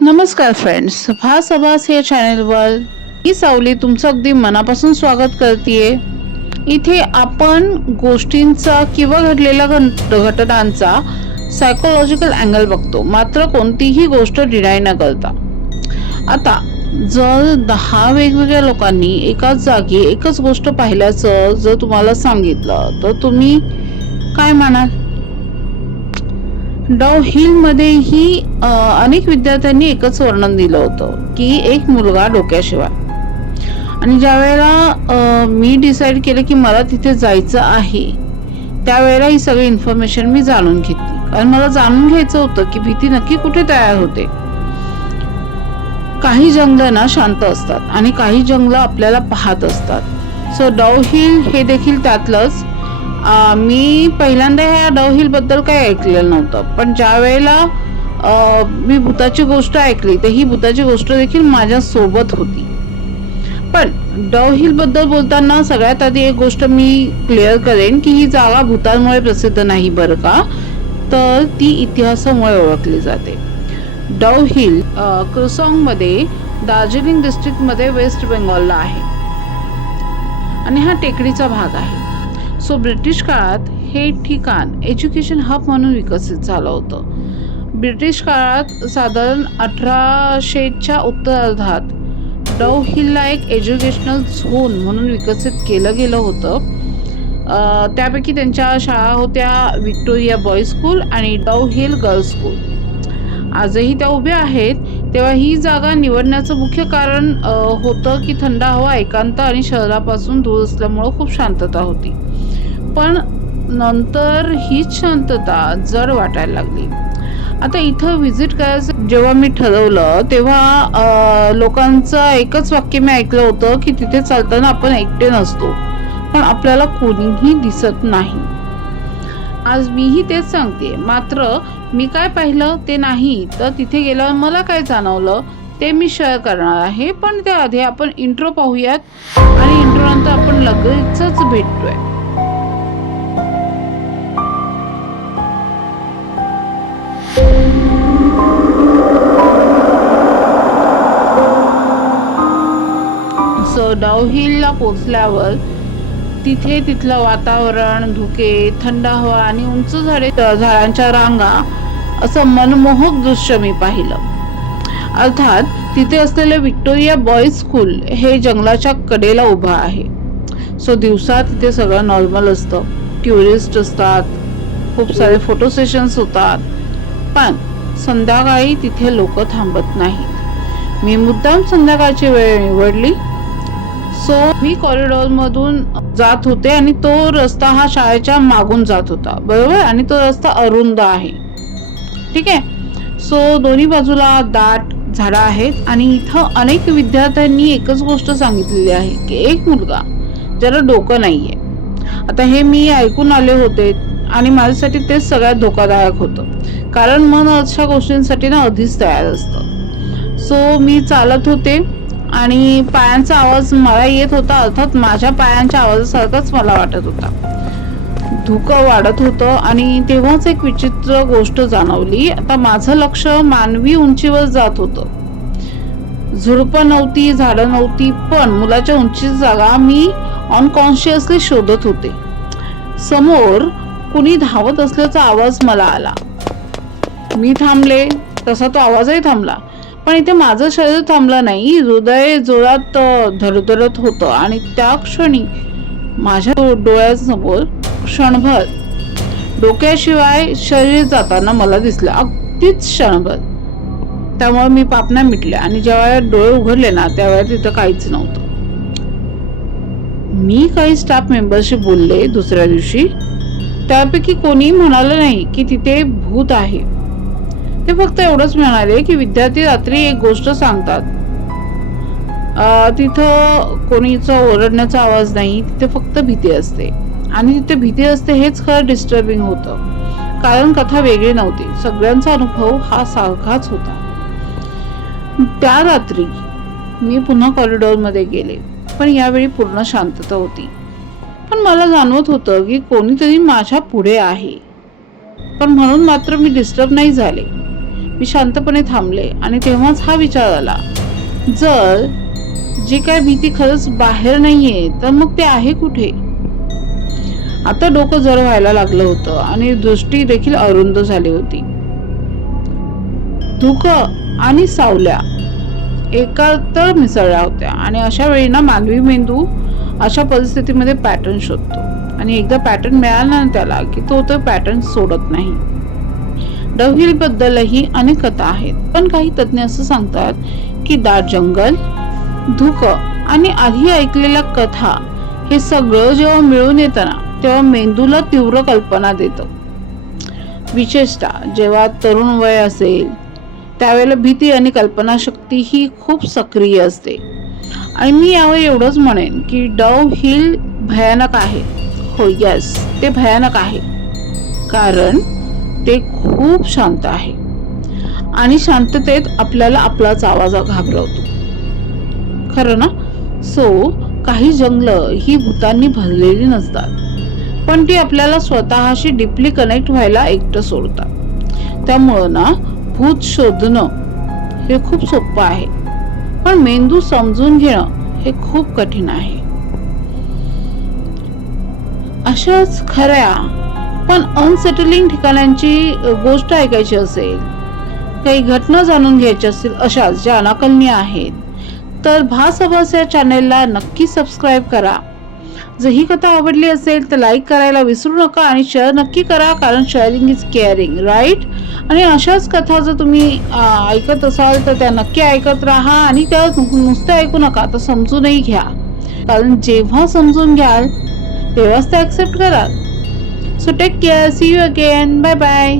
नमस्कार फ्रेंड्स, भास आभास या चॅनलवर ही सावली तुमचं अगदी मनापासून स्वागत करतेय. इथे आपण गोष्टींचा किंवा घडलेल्या घटनांचा सायकोलॉजिकल अँगल बघतो, मात्र कोणतीही गोष्ट डिनाय न करता. आता जर 10 वेगवेगळ्या लोकांनी एकाच जागी एकच गोष्ट पाहिल्याचं जर तुम्हाला सांगितलं तर तुम्ही काय म्हणाल? डाव हिल मध्येही अनेक विद्यार्थ्यांनी एकच वर्णन दिलं होतं की एक मुलगा डोक्याशिवाय. आणि ज्या वेळेला मी डिसाईड केलं की मला तिथे जायचं आहे त्यावेळेला ही सगळी इन्फॉर्मेशन मी जाणून घेतली, कारण मला जाणून घ्यायचं होतं की भीती नक्की कुठे तयार होते. काही जंगलं ना शांत असतात आणि काही जंगलं आपल्याला पाहत असतात. सो डाव हिल हे देखील त्यातलंच. मी पहिल्यांदा ह्या डाव हिल बद्दल काही ऐकलेलं नव्हतं, पण ज्या वेळेला मी भूताची गोष्ट ऐकली तर ही भूताची गोष्ट देखील माझ्या सोबत होती. पण डाव हिल बद्दल बोलताना सगळ्यात आधी एक गोष्ट मी क्लिअर करेन की ही जागा भूतांमुळे प्रसिद्ध नाही बरं का, तर ती इतिहासामुळे ओळखली जाते. डाव हिल क्रुसॉंग मध्ये दार्जिलिंग डिस्ट्रिक्ट मध्ये वेस्ट बेंगॉलला आहे आणि हा टेकडीचा भाग आहे. सो ब्रिटिश काळात हे ठिकाण एज्युकेशन हब म्हणून विकसित झालं होतं. ब्रिटिश काळात साधारण 1800च्या उत्तरार्धात डाव हिलला एक एज्युकेशनल झोन म्हणून विकसित केलं गेलं होतं. त्यापैकी त्यांच्या शाळा होत्या व्हिक्टोरिया बॉईज स्कूल आणि डाव हिल गर्ल्स स्कूल. आजही त्या उभ्या आहेत. तेव्हा ही जागा निवडण्याचं मुख्य कारण होतं की थंड हवा, एकांत आणि शहरापासून दूर असल्यामुळं खूप शांतता होती. पण नंतर हीच शांतता जड वाटायला लागली. आता इथं व्हिजिट करायचं जेव्हा मी ठरवलं तेव्हा लोकांचं एकच वाक्य मी ऐकलं होतं की तिथे चालताना आपण एकटे नसतो, पण आपल्याला कोणीही दिसत नाही. आज मीही तेच सांगते, मात्र मी काय पाहिलं ते नाही, तर तिथे गेल्यावर मला काय जाणवलं ते मी शेअर करणार आहे. पण त्याआधी आपण इंट्रो पाहूयात आणि इंट्रो नंतर आपण लगेचच भेटतोय. सो डाव हिलला पोचल्यावर तिथे तिथलं वातावरण, धुके, थंड हवा आणि उंच झाडांच्या रांगा असं मनमोहक दृश्य मी पाहिलं. अर्थात तिथे असलेलं व्हिक्टोरिया बॉईज स्कूल हे जंगलाच्या कडेला उभं आहे. सो दिवसा तिथे सगळं नॉर्मल असतं, टुरिस्ट असतात, खूप सारे फोटो सेशन्स होतात, पण संध्याकाळी तिथे लोक थांबत नाहीत. मी मुद्दाम संध्याकाळची वेळ निवडली. सो मी कॉरिडॉर मधून जात होते आणि तो रस्ता हा शाळेच्या मागून जात होता, बरोबर, आणि तो रस्ता अरुंद आहे, ठीक आहे. सो दोन्ही बाजूला दाट झाडं आहेत आणि इथं अनेक विद्यार्थ्यांनी एकच गोष्ट सांगितलेली आहे की एक मुलगा ज्याला डोकं नाहीये. आता हे मी ऐकून आले होते आणि माझ्यासाठी तेच सगळ्यात धोकादायक होतं, कारण मन अशा गोष्टींसाठी ना आधीच तयार असतं. सो मी चालत होते आणि पायांचा आवाज मला येत होता, अर्थात माझ्या पायांच्या आवाजासारखाच मला वाटत होता. धुकं वाढत होतं आणि तेव्हाच एक विचित्र गोष्ट जाणवली. आता माझं लक्ष मानवी उंचीवर जात होतं. झुडपं नव्हती, झाडं नव्हती, पण मुलाच्या उंचीची जागा मी अनकॉन्शियसली शोधत होते. समोर कुणी धावत असल्याचा आवाज मला आला. मी थांबले, तसा तो आवाजही थांबला, पण इथे माझं शरीर थांबलं नाही. हृदय जोरात धडधडत होतं आणि त्या क्षणी माझ्या डोळ्यासमोर क्षणभर डोक्याशिवाय शरीर जाताना मला दिसलं, अगदीच क्षणभर. त्यामुळे मी पापण्या मिटल्या आणि जेव्हा डोळे उघडले ना त्यावेळेला तिथं काहीच नव्हतं. मी काही स्टाफ मेंबरशी बोलले दुसऱ्या दिवशी, त्यापैकी कोणी म्हणालं नाही की तिथे भूत आहे. ते फक्त एवढंच म्हणाले की विद्यार्थी रात्री एक गोष्ट सांगतात. तिथं कोणीचा ओरडण्याचा आवाज नाही, तिथे फक्त भीती असते. आणि तिथे भीती असते हेच खरं डिस्टर्बिंग होतं, कारण कथा वेगळी नव्हती, सगळ्यांचा अनुभव हा सारखाच होता. त्या रात्री मी पुन्हा कॉरिडॉरमध्ये गेले, पण यावेळी पूर्ण शांतता होती. पण मला जाणवत होतं की कोणीतरी माझ्या पुढे आहे, पण म्हणून मात्र मी डिस्टर्ब नाही झाले. मी शांतपणे थांबले आणि तेव्हाच हा विचार आला, जर जी काय भीती खरंच बाहेर नाहीये तर मग ते आहे कुठे? आता डोकं जड व्हायला लागलं होतं आणि दृष्टी देखील अरुंद झाली होती. धुकं आणि सावल्या एकत्र मिसळल्या होत्या आणि अशा वेळी ना मानवी मेंदू अशा परिस्थितीमध्ये पॅटर्न शोधतो आणि एकदा पॅटर्न मिळाला ना त्याला की तो पॅटर्न सोडत नाही. डव्हिल बद्दलही अनेक कथा आहेत, पण काही तज्ञ असं सांगतात की दाट जंगल, धुकं आणि आधी ऐकलेल्या कथा हे सगळं जेव्हा मिळून येतं ना तेव्हा मेंदूला तीव्र कल्पना देतं. विशेषतः जेव्हा तरुण वय असेल त्यावेळेला भीती आणि कल्पनाशक्ती ही खूप सक्रिय असते. आणि मी यावर एवढंच म्हणेन की डव हिल भयानक आहे. हो यस, ते भयानक आहे कारण ते खूप शांत आहे आणि शांततेत आपल्याला आपलाच आवाज घाबरवतो. खरं ना? सो काही जंगलं ही भूतांनी भरलेली नसतात, पण ती आपल्याला स्वतःशी डीपली कनेक्ट व्हायला एकटं सोडतात. त्यामुळं ना भूत शोधणं हे खूप सोपं आहे, पण मेंदू समजून घेणं हे खूप कठीण आहे. अशाच खऱ्या पण अनसेटलिंग ठिकाणांची गोष्ट ऐकायची असेल, काही घटना जाणून घ्यायच्या असतील अशाच ज्या अनाकलनीय आहेत, तर भास या चॅनेलला नक्की सबस्क्राईब करा. जर ही कथा आवडली असेल तर लाईक करायला विसरू नका आणि शेअर नक्की करा, कारण शेअरिंग इज केअरिंग, राईट? आणि अशाच कथा जर तुम्ही ऐकत असाल तर त्या नक्की ऐकत राहा आणि त्या नुसतं ऐकू नका, तर समजूनही घ्या, कारण जेव्हा समजून घ्याल तेव्हाच ते ऍक्सेप्ट कराल. So take care, see you again, bye bye.